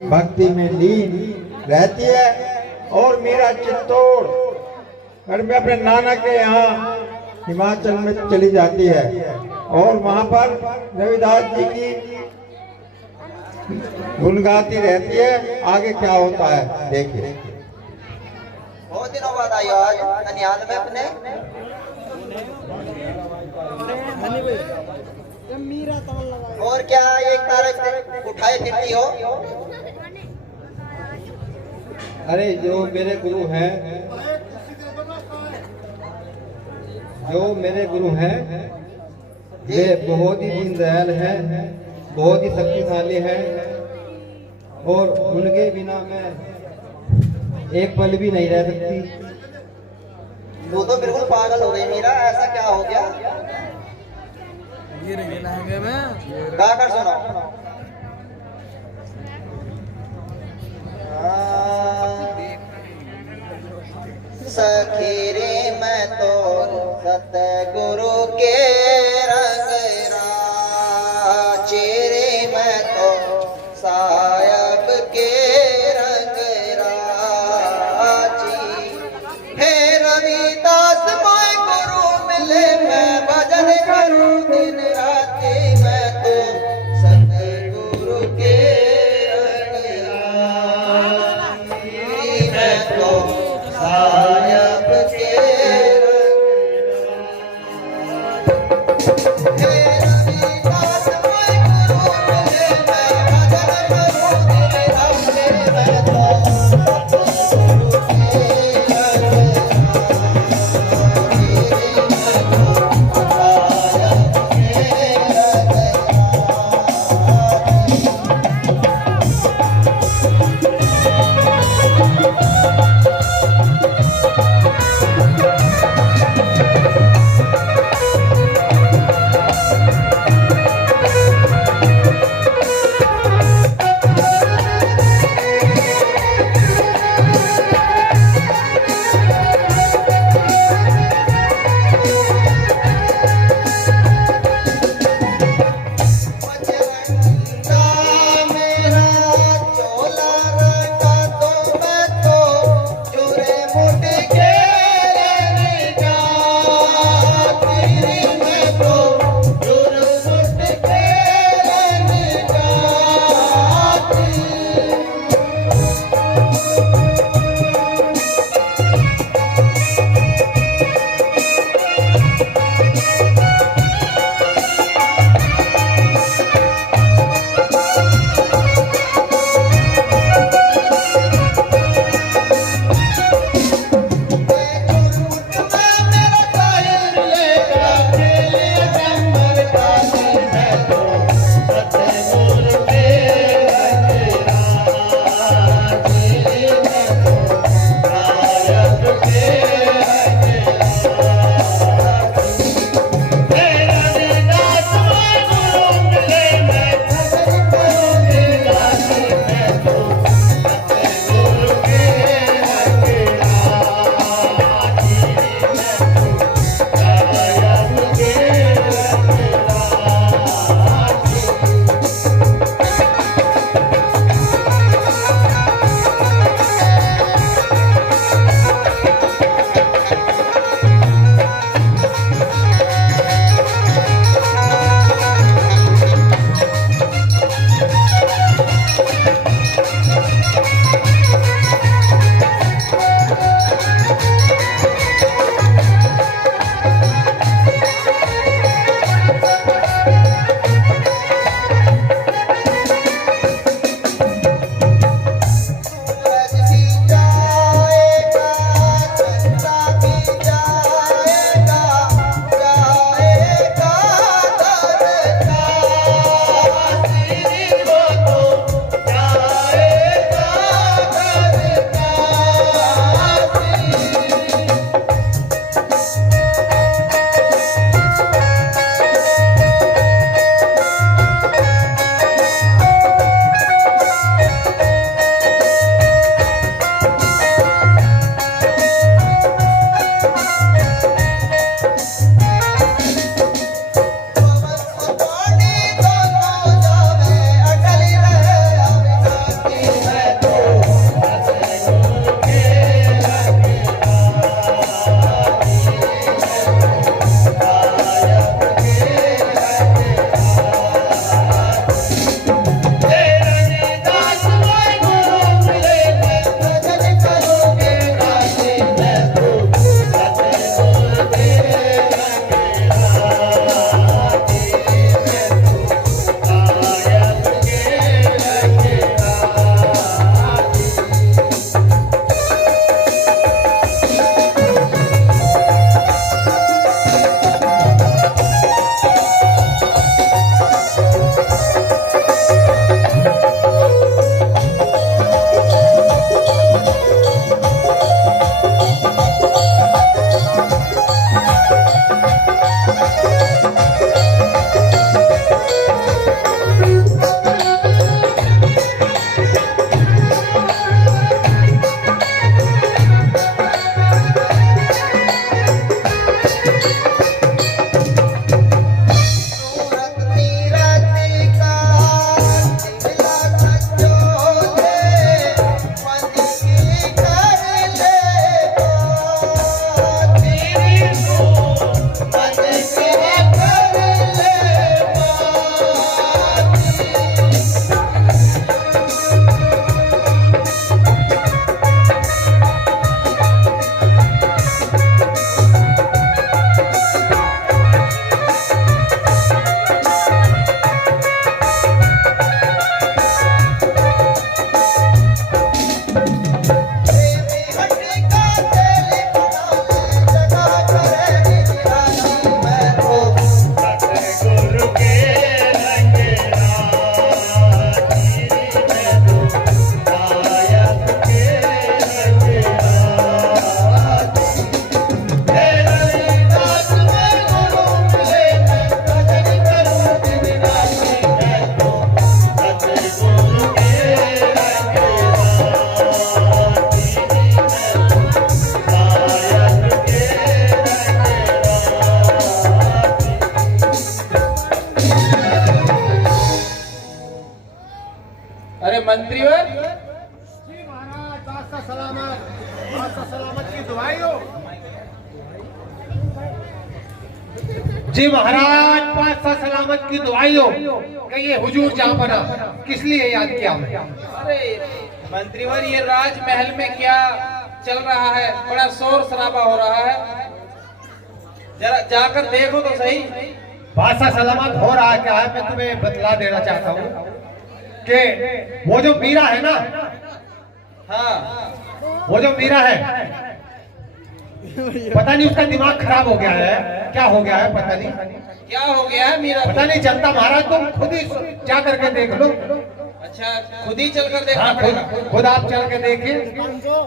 भक्ति में लीन रहती है और मीरा चित्तौड़ और मैं अपने नाना के यहाँ हिमाचल में चली जाती है और वहाँ पर रविदास जी की गुन गाती रहती है। आगे क्या होता है देखिए। बहुत दिनों बाद आई हो आज ननिहाल में अपने। और क्या एक तारीख उठाए फिरती हो? अरे जो मेरे गुरु हैं, वे बहुत ही दीनदयाल हैं, बहुत ही शक्तिशाली हैं और उनके बिना मैं एक पल भी नहीं रह सकती। तू तो बिल्कुल पागल हो गई मीरा, ऐसा क्या हो गया? गा कर सुनो। सखी रे मैं तो सतगुरु के रंग राचे रे, मैं तो सायब के रंग राची। हे रविदास मोय गुरु मिले, मैं भजन करूं दिन राति, मैं तो सतगुरु के रंग राची, मैं तो सायब के मंत्रीवर। जी महाराज, बादशाह सलामत की दुआई हो। जी महाराज, बादशाह सलामत की दुआई हो। कहिए हुजूर जहाँ बना, किस लिए याद किया हमें? अरे मंत्रीवर, ये राजमहल में क्या चल रहा है? बड़ा शोर शराबा हो रहा है, जरा जाकर देखो तो सही। बादशाह सलामत हो रहा क्या है? मैं तुम्हें बतला देना चाहता हूँ कि वो जो मीरा है ना, हाँ, वो जो मीरा है, पता नहीं उसका दिमाग खराब हो गया है। क्या हो गया है पता नहीं, क्या हो गया है मीरा? पता नहीं चलता महाराज। तुम खुद ही जा करके देख लो। अच्छा, खुद ही चल कर देखना हाँ, पड़ेगा। खुद आप चल के देखिए।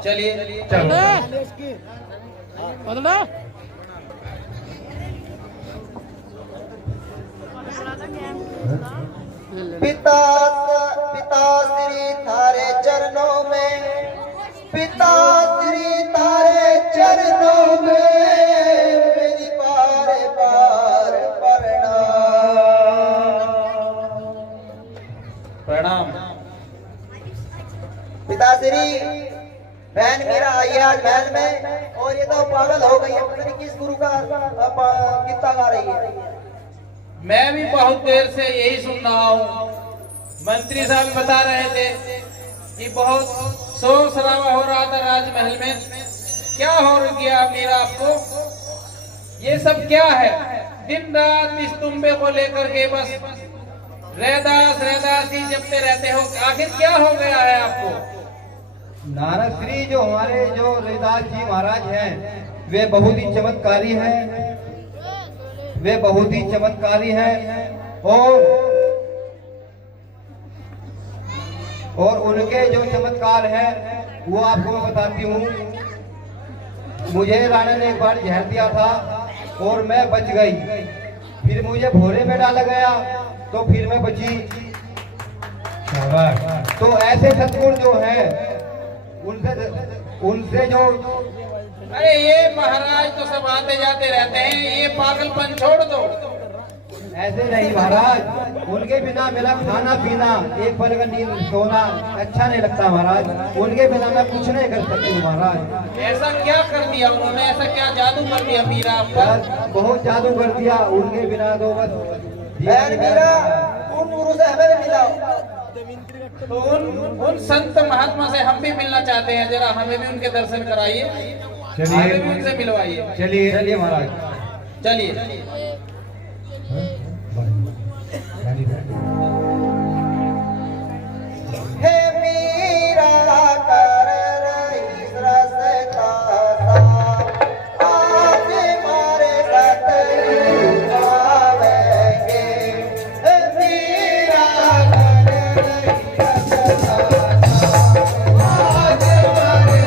चलिए चलो। पिता पिता श्री थारे चरणों में, पिता श्री थारे चरणों में मेरी बार बार प्रणाम। पिताश्री, बहन मेरा आई है आज महल में और ये तो पागल हो गई है। पता नहीं किस गुरु का गीता गा रही है। मैं भी बहुत देर से यही सुन रहा हूँ। मंत्री साहब बता रहे थे कि बहुत शोर शराबा हो रहा था राजमहल में। क्या हो गया मीरा आपको? ये सब क्या है? दिन रात इस तुम्बे को लेकर के बस रैदास रैदास ही जपते रहते हो। आखिर क्या हो गया है आपको? नारद श्री जो हमारे जो रैदास जी महाराज हैं, वे बहुत ही चमत्कारी हैं, वे बहुत ही चमत्कारी हैं। और उनके जो चमत्कार है वो आपको मैं बताती हूँ। मुझे राणा ने एक बार जहर दिया था और मैं बच गई। फिर मुझे भोरे में डाला गया तो फिर मैं बची। तो ऐसे सतगुण जो है उनसे जो, अरे ये महाराज तो सब आते जाते रहते हैं, ये पागलपन छोड़ दो। ऐसे नहीं महाराज, उनके बिना मेरा खाना पीना, एक पल का नींद सोना अच्छा नहीं लगता महाराज। उनके बिना मैं कुछ नहीं कर सकती हूँ महाराज। ऐसा क्या कर दिया उन्होंने? ऐसा क्या जादू कर दिया मीरा आप पर? बस बहुत जादू कर दिया। उनके बिना तो बस बहन मेरा उन गुरु से हमें भी मिलाओ। तो उन संत महात्मा से हम भी मिलना चाहते हैं। जरा हमें भी उनके दर्शन कराइए, हमें भी उनसे मिलवाइए। चलिए चलिए महाराज, चलिए। हे मीरा कर रही रसता आज मारे साथ आवेंगे। हे मीरा कर रही रसता आज मारे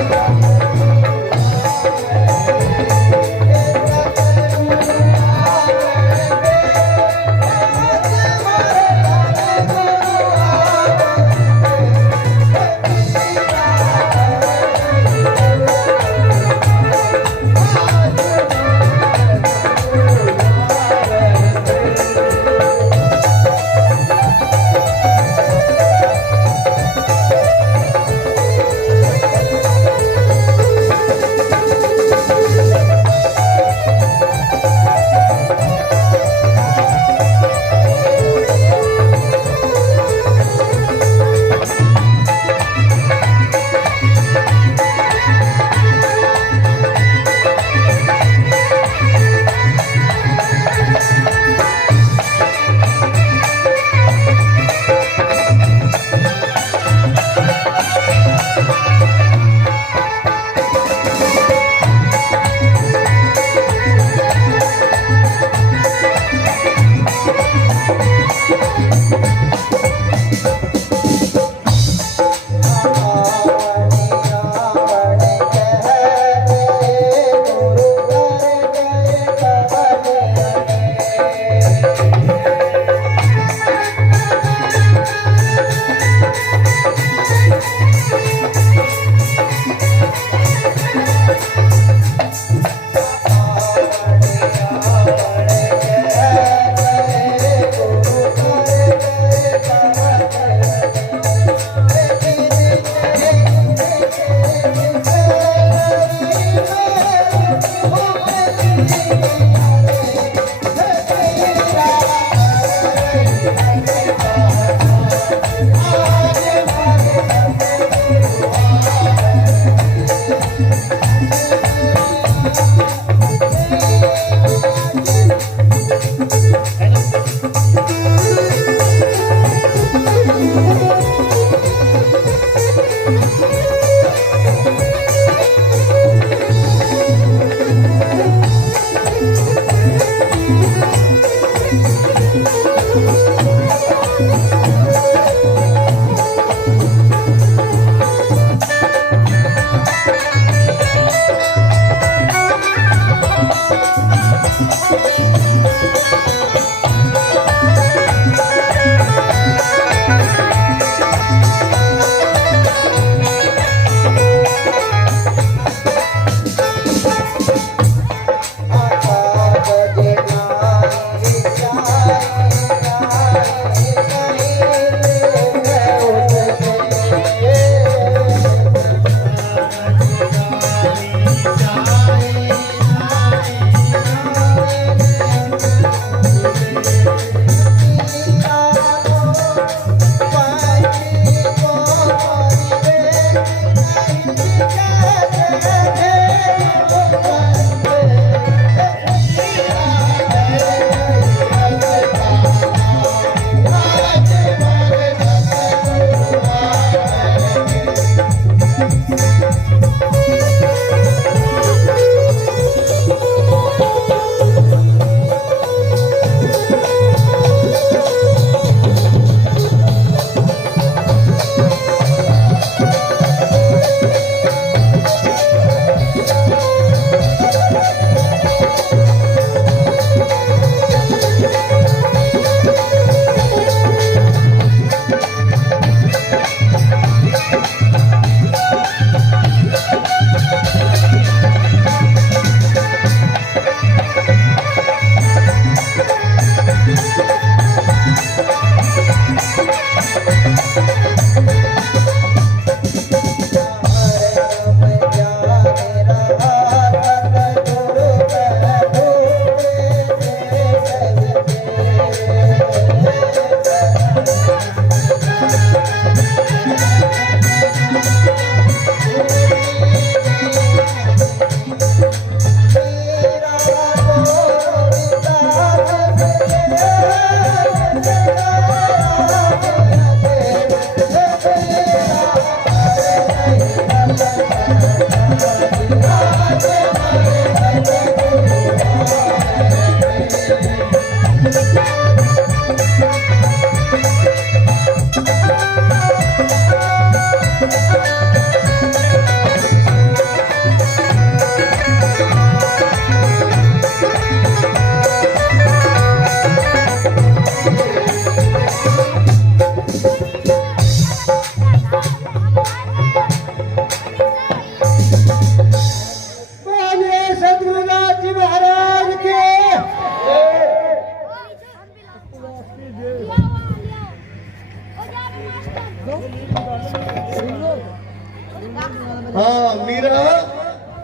हाँ मीरा,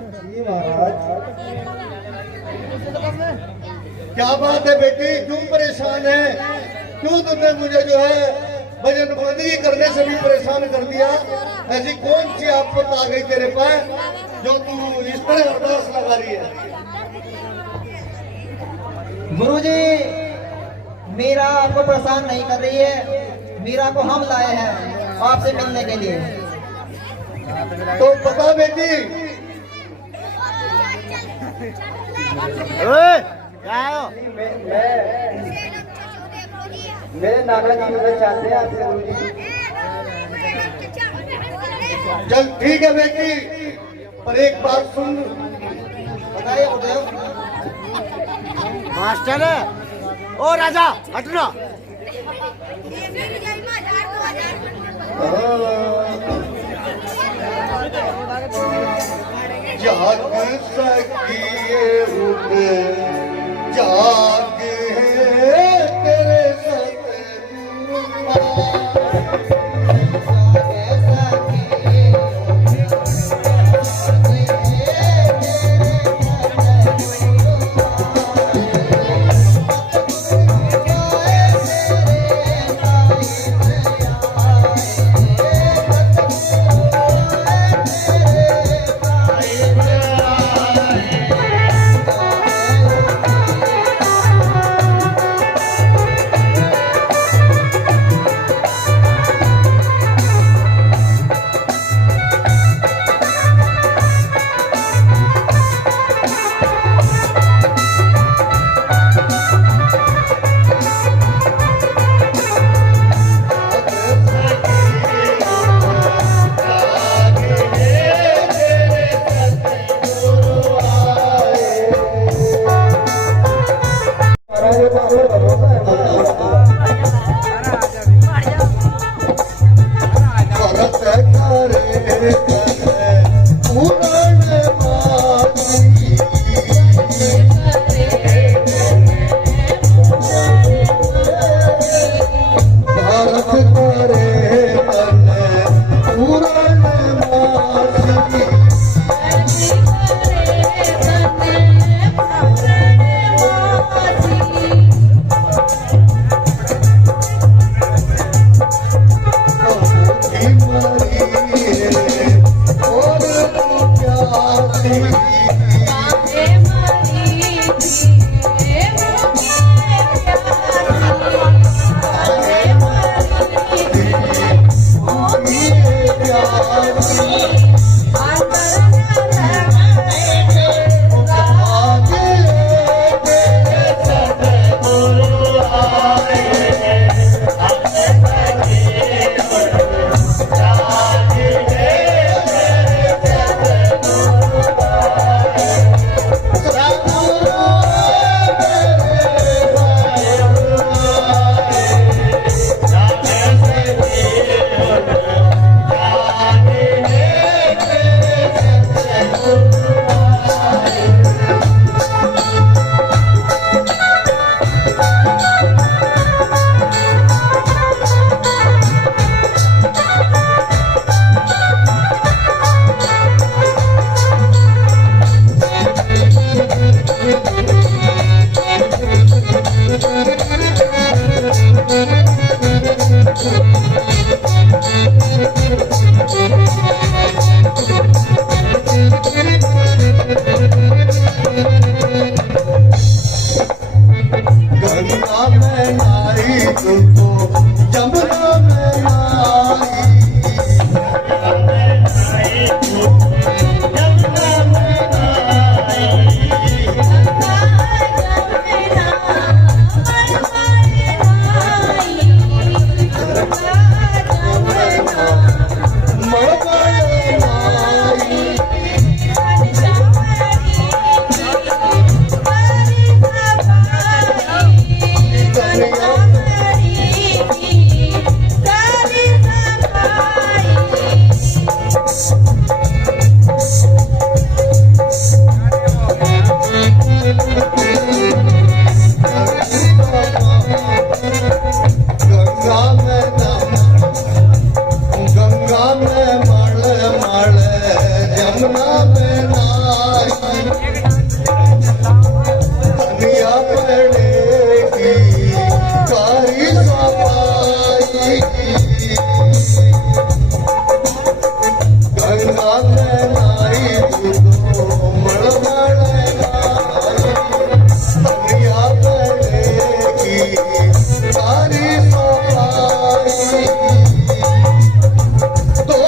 जी महाराज। क्या बात है बेटी, क्यों परेशान है? क्यों तुमने मुझे जो है भजन बंदगी करने से भी परेशान कर दिया? ऐसी कौन सी आफत आ गई तेरे पास जो तू इस तरह अरदास लगा रही है? गुरुजी, मीरा आपको परेशान नहीं कर रही है। मीरा को हम लाए हैं आपसे मिलने के लिए। तो बता बेटी। मेरे नाना जी मुझे चाहते हैं आपसे गुरुजी। चल ठीक है बेटी, पर एक बात सुन। बताइए गुरुदेव। मास्टर ओ राजा हटना। जाग सकिए उठ जाग तेरे मल मल जमुना में नाई दुनिया पड़ेगी कारी सफाई गंगा में नाई मल मल दुनिया पड़ेगी कारी सफाई तो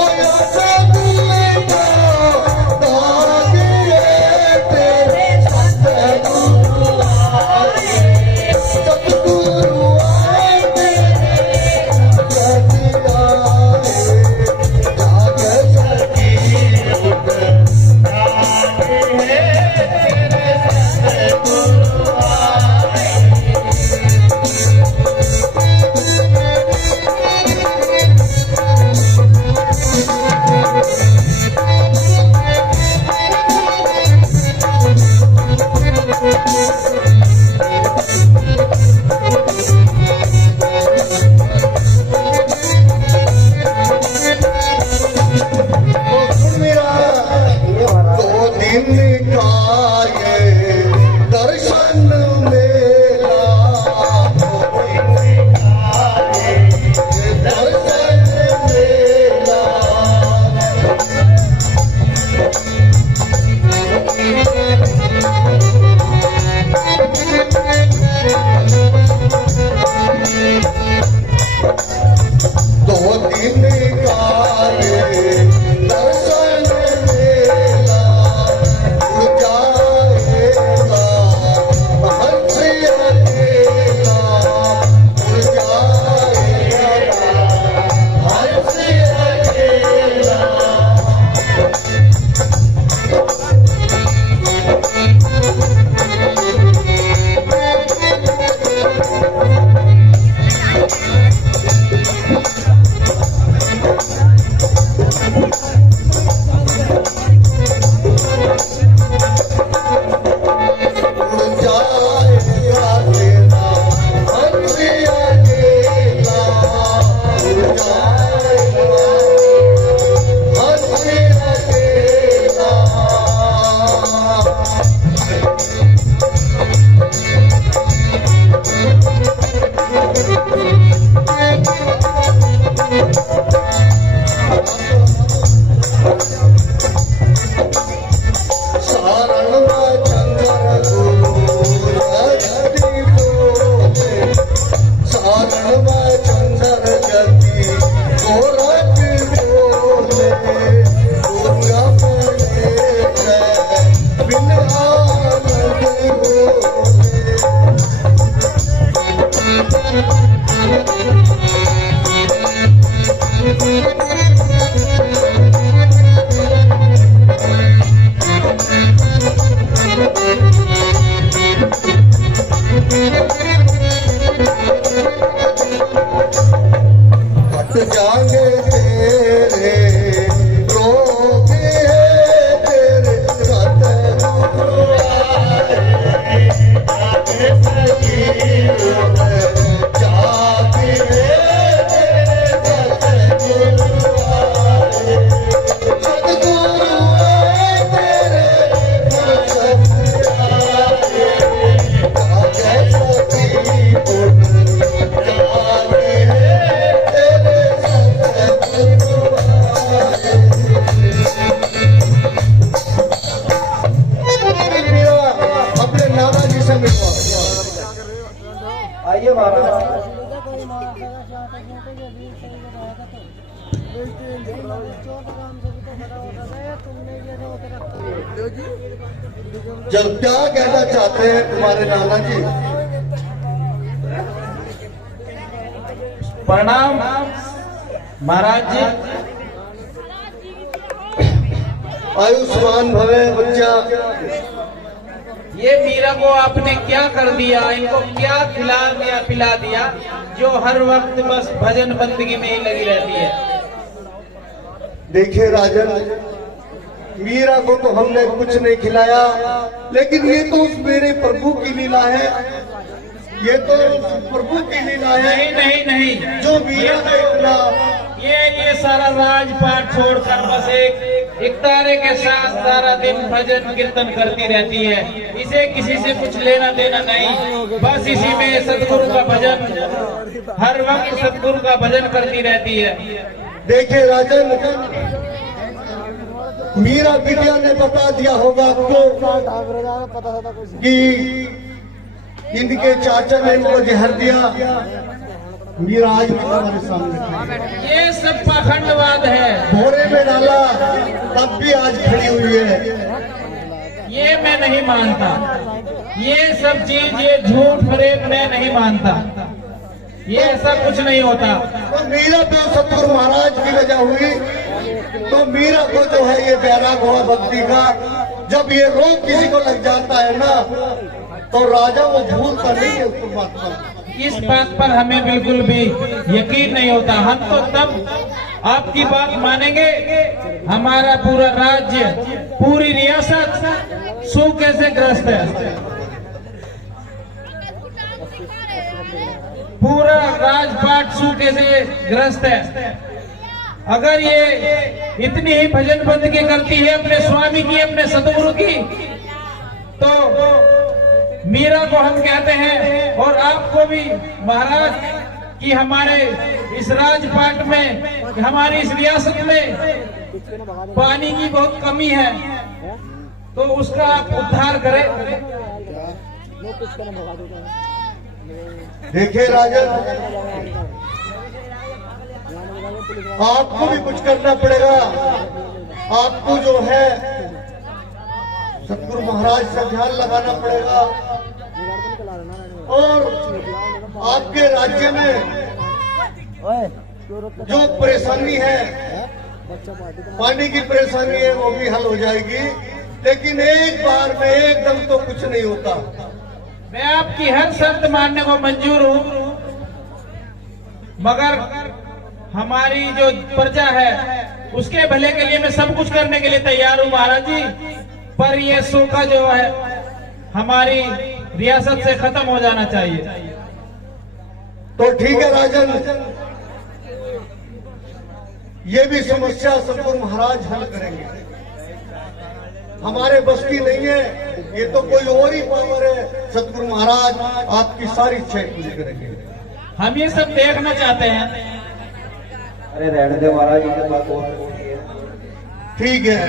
आइए महाराज। जब क्या कहना चाहते हैं तुम्हारे नाना जी? प्रणाम महाराज जी। आयुष्मान भवे बच्चा। ये मीरा को आपने क्या कर दिया, इनको क्या खिला दिया पिला दिया जो हर वक्त बस भजन बंदगी में ही लगी रहती है। देखिए राजन, मीरा को तो हमने कुछ नहीं खिलाया, लेकिन ये तो उस मेरे प्रभु की लीला है, ये तो प्रभु की लीला है। नहीं नहीं नहीं, जो मीरा का इतना ये सारा राजपाट छोड़कर बस एक तारे के साथ सारा दिन भजन कीर्तन करती रहती है। इसे किसी से कुछ लेना देना नहीं, बस इसी में सतगुरु का भजन, हर वक्त सतगुरु का भजन करती रहती है। देखिए राजन, मीरा बिटिया ने बता दिया होगा आपको कि इनके चाचा ने इनको जहर दिया। मीरा आज भी हमारे सामने, ये सब पाखंडवाद है। भोरे में डाला तब भी आज खड़ी हुई है। ये मैं नहीं मानता, ये सब चीज, ये झूठ फरेब मैं नहीं मानता, ये ऐसा कुछ नहीं होता। तो मीरा पे सतगुरु महाराज की वजह हुई, तो मीरा को जो है ये बैराग हुआ भक्ति का। जब ये रोग किसी को लग जाता है ना, तो राजा वो भूलता नहीं है उसको बात पर। इस बात पर हमें बिल्कुल भी यकीन नहीं होता। हम तो तब आपकी बात मानेंगे, हमारा पूरा राज्य, पूरी रियासत सूखे से ग्रस्त है, पूरा राजपाट सूखे से ग्रस्त है। अगर ये इतनी ही भजन बंदगी करती है अपने स्वामी की, अपने सतगुरु की, तो मीरा को हम कहते हैं, और आपको भी महाराज, कि हमारे इस राजपाट में, हमारी इस रियासत में पानी की बहुत कमी है, तो उसका आप उद्धार करें। देखिए राजन, आपको भी कुछ करना पड़ेगा। आपको जो है सतगुरु महाराज से ध्यान लगाना पड़ेगा, और आपके राज्य में जो परेशानी है, पानी की परेशानी है, वो भी हल हो जाएगी। लेकिन एक बार में एकदम तो कुछ नहीं होता। मैं आपकी हर शर्त मानने को मंजूर हूँ, मगर हमारी जो प्रजा है उसके भले के लिए मैं सब कुछ करने के लिए तैयार हूँ महाराज जी। पर ये सूखा जो है हमारी रियासत से खत्म हो जाना चाहिए। तो ठीक है राजन, ये भी समस्या सतगुरु महाराज हल करेंगे, हमारे बस की नहीं है। ये तो कोई और ही पावर है। सतगुरु महाराज आपकी सारी इच्छाएं पूरी करेंगे। हम ये सब देखना चाहते हैं। अरे रहने दे महाराज, ये बात बहुत होती है। ठीक है,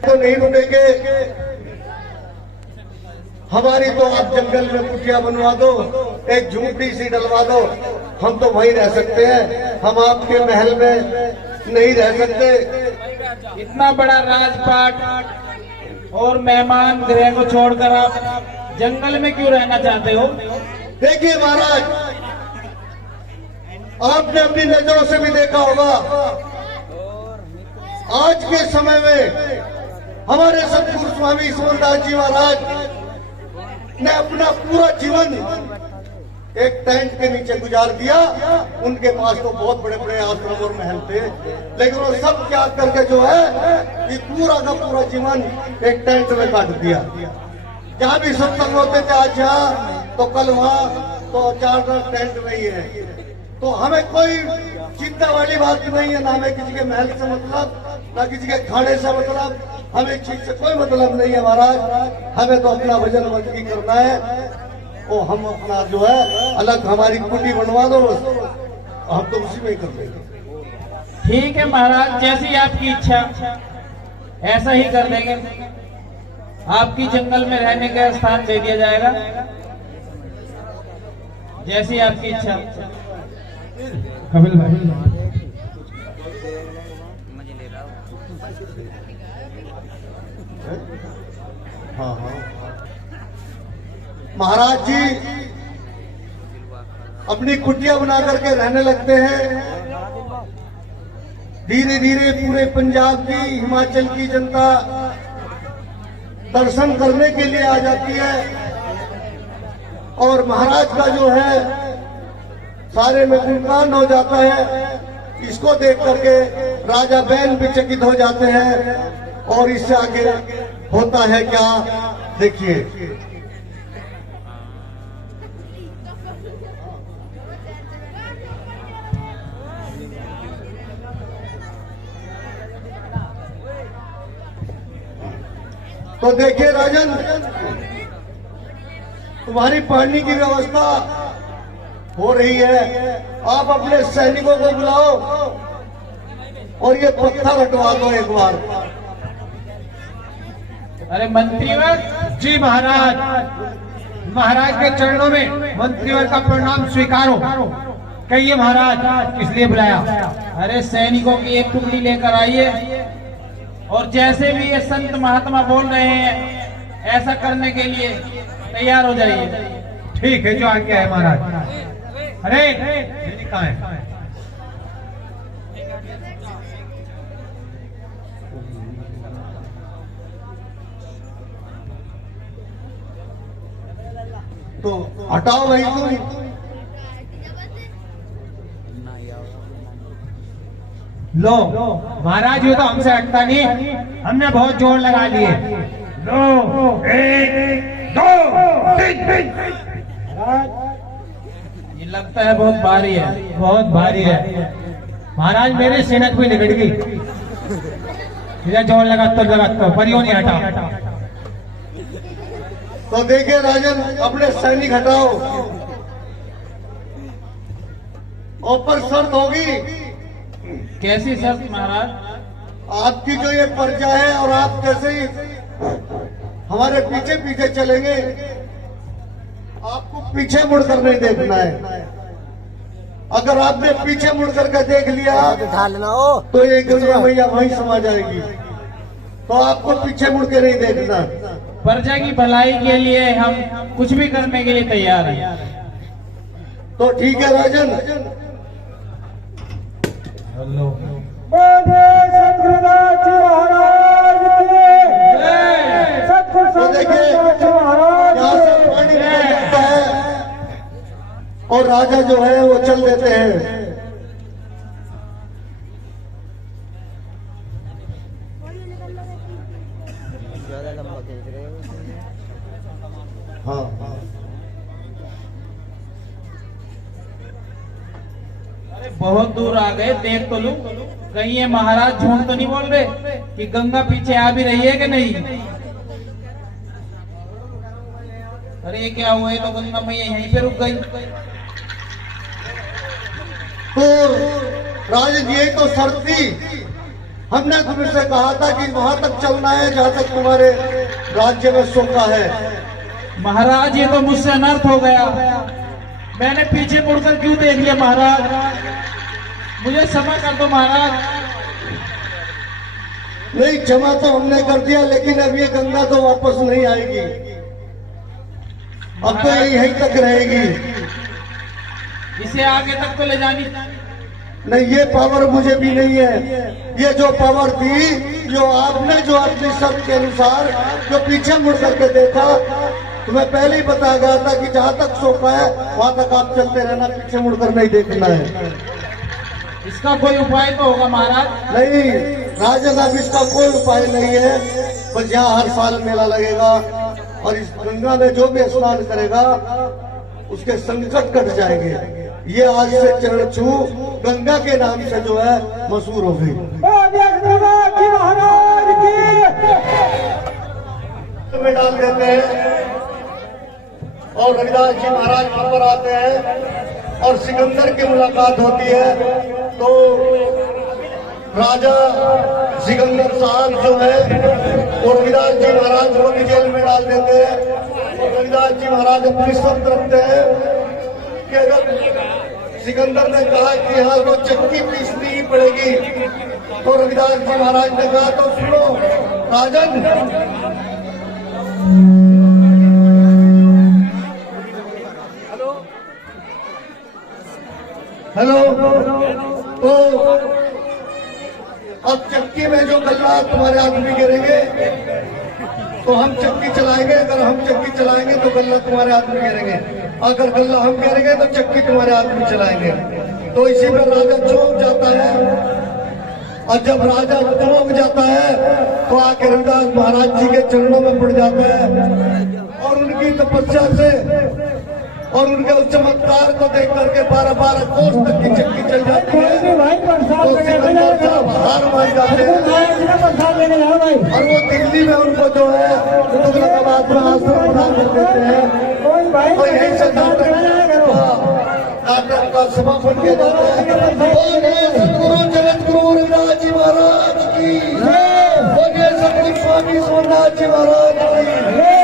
तो नहीं रुकेंगे। हमारी तो आप जंगल में कुटिया बनवा दो, एक झूपड़ी सी डलवा दो, हम तो वहीं रह सकते हैं। हम आपके महल में नहीं रह सकते। इतना बड़ा राजपाट और मेहमान गृह को छोड़कर आप जंगल में क्यों रहना चाहते हो? देखिए महाराज, आपने अपनी नजरों से भी देखा होगा, आज के समय में हमारे सतगुरु स्वामी सुमनदास जी महाराज ने अपना पूरा जीवन एक टेंट के नीचे गुजार दिया। उनके पास तो बहुत बड़े बड़े आश्रम और महल थे, लेकिन वो सब त्याग करके जो है ये पूरा का पूरा जीवन एक टेंट में काट दिया। जहाँ भी सत्संग होते थे, आज यहाँ तो कल वहाँ, तो 4 टेंट में ही है। तो हमें कोई चिंता वाली बात नहीं है, ना हमें किसी के महल से मतलब, ना किसी के खाने से मतलब, हमें चीज से कोई मतलब नहीं है महाराज। हमें तो अपना भजन बंदगी करना है। वो हम अपना जो है अलग हमारी कुटी बनवा दो, हम तो उसी में ही कर देंगे। ठीक है महाराज, जैसी आपकी इच्छा ऐसा ही कर देंगे। आपकी जंगल में रहने का स्थान दे दिया जाएगा, जैसी आपकी इच्छा। कपिल भाई, हाँ हाँ महाराज जी अपनी कुटिया बना करके रहने लगते हैं। धीरे धीरे पूरे पंजाब की, हिमाचल की जनता दर्शन करने के लिए आ जाती है, और महाराज का जो है सारे में गुणगान हो जाता है। इसको देख करके राजा बैन भी चकित हो जाते हैं। और इससे आगे होता है क्या देखिए तो देखिए राजन, तुम्हारी पानी की व्यवस्था हो रही है। आप अपने सैनिकों को बुलाओ और ये पत्थर हटवा दो एक बार। अरे मंत्रीवर जी महाराज, महाराज के चरणों में मंत्रीवर का प्रणाम स्वीकारो। कहिए महाराज, किस लिए बुलाया? अरे सैनिकों की एक टुकड़ी लेकर आइए और जैसे भी ये संत महात्मा बोल रहे हैं ऐसा करने के लिए तैयार हो जाइए। ठीक है, जो आज्ञा है महाराज। अरे कहाँ है? तो हटाओ भाई तुम। लो महाराज, ये तो हमसे हटता नहीं, हमने बहुत जोर लगा लिए। लो, 1 2 3। ये लगता है बहुत भारी है, बहुत भारी है महाराज, मेरे सेनक भी निकट गई। इधर जोर लगा परियों नहीं हटा। तो देखिए राजन, अपने सैनिक हटाओ और पर शर्त होगी। कैसी शर्त महाराज? आपकी जो ये पर्चा है और आप जैसे ही हमारे पीछे पीछे चलेंगे, आपको पीछे मुड़कर नहीं देखना है। अगर आपने पीछे मुड़ करके देख लिया तो ये गंगा मैया वहीं समा जाएगी। तो आपको पीछे मुड़ के नहीं देखना। प्रजा की भलाई के लिए हम कुछ भी करने के लिए तैयार हैं। तो ठीक है राजन। तो देखिए, यहाँ से पानी निकल जाता है और राजा जो है वो चल देते हैं। हाँ अरे बहुत दूर आ गए, देख तो लूं कहीं ये महाराज झूठ तो नहीं बोल रहे कि गंगा पीछे आ भी रही है कि नहीं। अरे ये क्या हुआ है? तो गंगा मैया यहीं पे रुक गई। तो राजन, यही तो शर्त थी। हमने तुमसे कहा था कि वहां तक चलना है जहां तक तुम्हारे राज्य में सोखा है। महाराज ये तो मुझसे अनर्थ हो गया। मैंने पीछे मुड़कर क्यों देख लिया महाराज? मुझे क्षमा कर दो महाराज। नहीं, क्षमा तो हमने कर दिया, लेकिन अब ये गंगा तो वापस नहीं आएगी। अब तो ये यहीं तक रहेगी। इसे आगे तक तो ले जानी। नहीं, ये पावर मुझे भी नहीं है। ये जो पावर थी, जो आपने जो अपनी शर्त के अनुसार जो पीछे मुड़ करके देखा, तुम्हें पहले ही बताया गया था कि जहां तक सोखा है वहां तक आप चलते रहना, पीछे मुड़कर नहीं देखना है। इसका कोई उपाय तो होगा महाराज? नहीं राजन, अब इसका कोई उपाय नहीं है। बस यहाँ हर साल मेला लगेगा और इस गंगा में जो भी स्नान करेगा उसके संकट कट जाएंगे। ये आज से चरण छू गंगा के नाम से जो है मशहूर हो गई। में डाल देते हैं और रविदास जी महाराज वहां पर आते हैं और सिकंदर की मुलाकात होती है। तो राजा सिकंदर साहब जो है वो रविदास जी महाराज को भी जेल में डाल देते हैं। और रविदास जी महाराज अपनी शर्त रखते हैं कि अगर सिकंदर ने कहा कि यहाँ को चक्की पीसनी ही पड़ेगी, तो रविदास जी महाराज ने कहा तो सुनो राजन, हेलो, तो अब चक्की में जो गल्ला तुम्हारे आदमी गिरेंगे तो हम चक्की चलाएंगे। अगर हम चक्की चलाएंगे तो गल्ला तुम्हारे आदमी गिरेंगे। अगर गल्ला हम गिरेंगे तो चक्की तुम्हारे आदमी चलाएंगे। तो इसी में राजा चौंक जाता है और जब राजा उद्योग जाता है तो आके रविदास महाराज जी के चरणों में पड़ जाता है और उनकी तपस्या से और उनके उस चमत्कार को देख करके 12-12 कोस तक की चक्की चल जाती है तो सिकंदर साहब हार मान जाते हैं और वो दिल्ली में उनको जो है तुगलकाबाद में आश्रम बना कर देते हैं और यहीं से नाटक का समापन किया जाता है। बोलिए सदगुरु जगत गुरु रविदास जी महाराज की, बोलिए सदगुरु स्वामी सोमनाथ जी महाराज की।